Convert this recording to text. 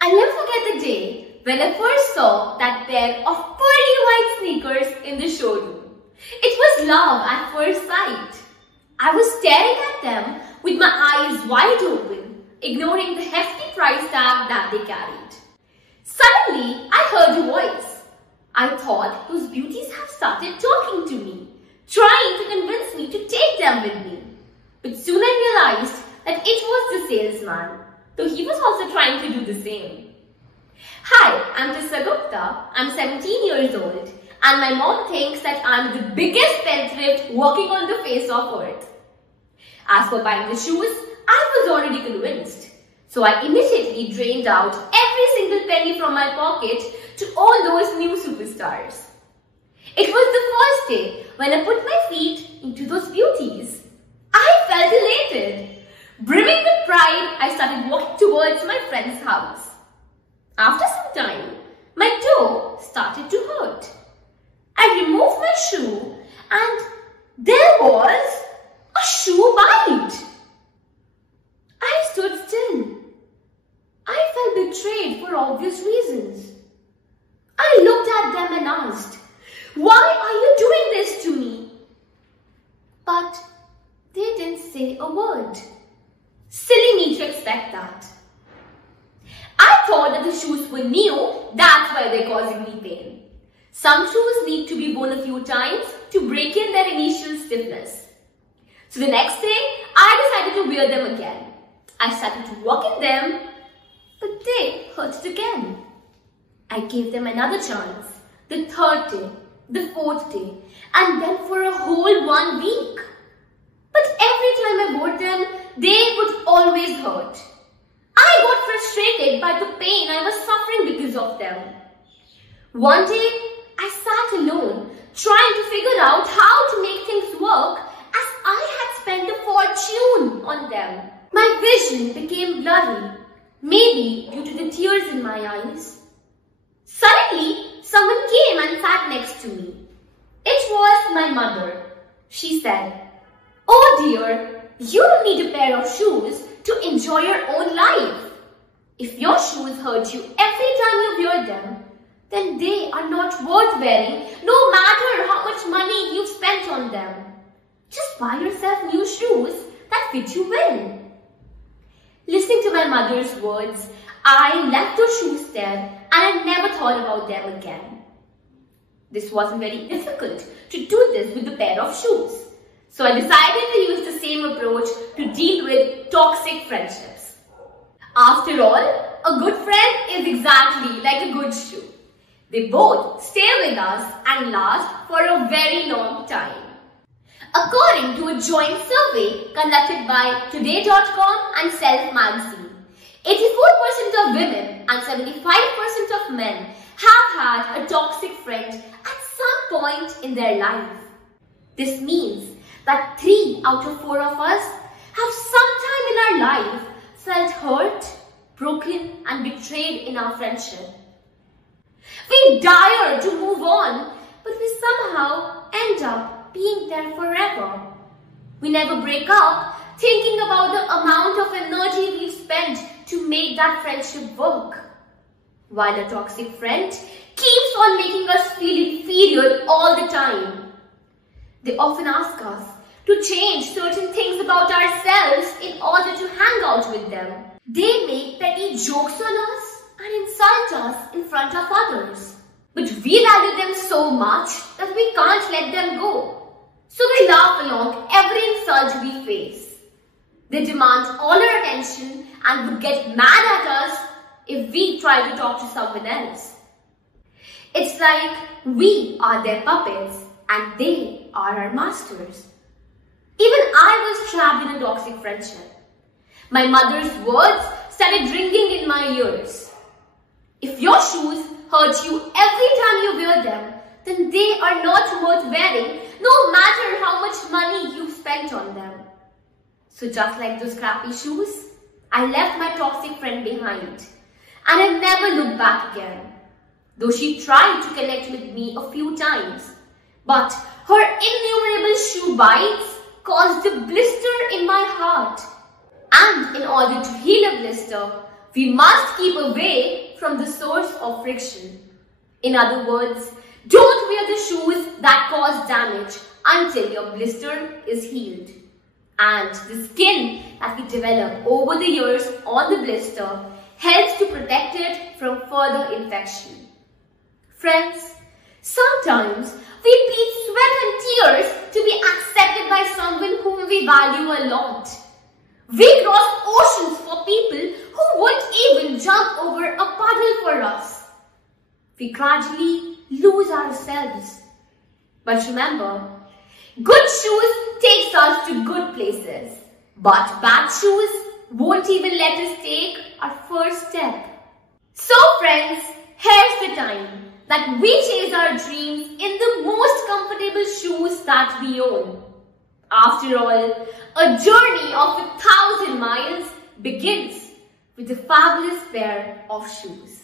I'll never forget the day when I first saw that pair of pearly white sneakers in the showroom. It was love at first sight. I was staring at them with my eyes wide open, ignoring the hefty price tag that they carried. Suddenly, I heard a voice. I thought those beauties have started talking to me, trying to convince me to take them with me. But soon I realized that it was the salesman, though he was also trying to do the same. Hi, I'm Tisya Gupta. I'm 17 years old, and my mom thinks that I'm the biggest spendthrift walking on the face of earth. As for buying the shoes, I was already convinced. So I immediately drained out every single penny from my pocket to all those new superstars. It was the first day when I put my feet into those beauties. I felt elated. Brimming with pride, I started walking towards my friend's house. After some time, my toe started to hurt. I removed my shoe and there was a shoe bite. I stood still. I felt betrayed for obvious reasons. I looked at them and asked, "Why are you doing this to me?" But they didn't say a word. Silly me to expect that. I thought that the shoes were new, that's why they're causing me pain. Some shoes need to be worn a few times to break in their initial stiffness. So the next day, I decided to wear them again. I started to walk in them, but they hurt again. I gave them another chance, the third day, the fourth day, and then for a whole 1 week. But every time I wore them, they would always hurt. I got frustrated by the pain I was suffering because of them. One day, I sat alone, trying to figure out how to make things work as I had spent a fortune on them. My vision became blurry, maybe due to the tears in my eyes. Suddenly, someone came and sat next to me. It was my mother. She said, "Oh dear, you don't need a pair of shoes to enjoy your own life. If your shoes hurt you every time you wear them, then they are not worth wearing no matter how much money you've spent on them. Just buy yourself new shoes that fit you well." Listening to my mother's words, I left those shoes there and I never thought about them again. This wasn't very difficult to do this with a pair of shoes. So I decided to use the same approach to deal with toxic friendships. After all, a good friend is exactly like a good shoe. They both stay with us and last for a very long time. According to a joint survey conducted by Today.com and Self magazine, 84% of women and 75% of men have had a toxic friend at some point in their life. This means that 3 out of 4 of us have sometime in our life felt hurt, broken and betrayed in our friendship. We desire to move on, but we somehow end up being there forever. We never break up thinking about the amount of energy we've spent to make that friendship work. While a toxic friend keeps on making us feel inferior all the time. They often ask us to change certain things about ourselves in order to hang out with them. They make petty jokes on us and insult us in front of others. But we value them so much that we can't let them go. So we laugh along every insult we face. They demand all our attention and would get mad at us if we try to talk to someone else. It's like we are their puppets and they are our masters. Even I was trapped in a toxic friendship. My mother's words started ringing in my ears. If your shoes hurt you every time you wear them, then they are not worth wearing no matter how much money you've spent on them. So just like those crappy shoes, I left my toxic friend behind and I never looked back again. Though she tried to connect with me a few times, but her innumerable shoe bites caused a blister in my heart. And in order to heal a blister, we must keep away from the source of friction. In other words, don't wear the shoes that cause damage until your blister is healed. And the skin that we develop over the years on the blister helps to protect it from further infection. Friends, sometimes we bleed sweat and tears to be accepted by someone whom we value a lot. We cross oceans for people who won't even jump over a puddle for us. We gradually lose ourselves. But remember, good shoes takes us to good places. But bad shoes won't even let us take our first step. So friends, here's the time that we chase our dreams in the most comfortable shoes that we own. After all, a journey of 1,000 miles begins with a fabulous pair of shoes.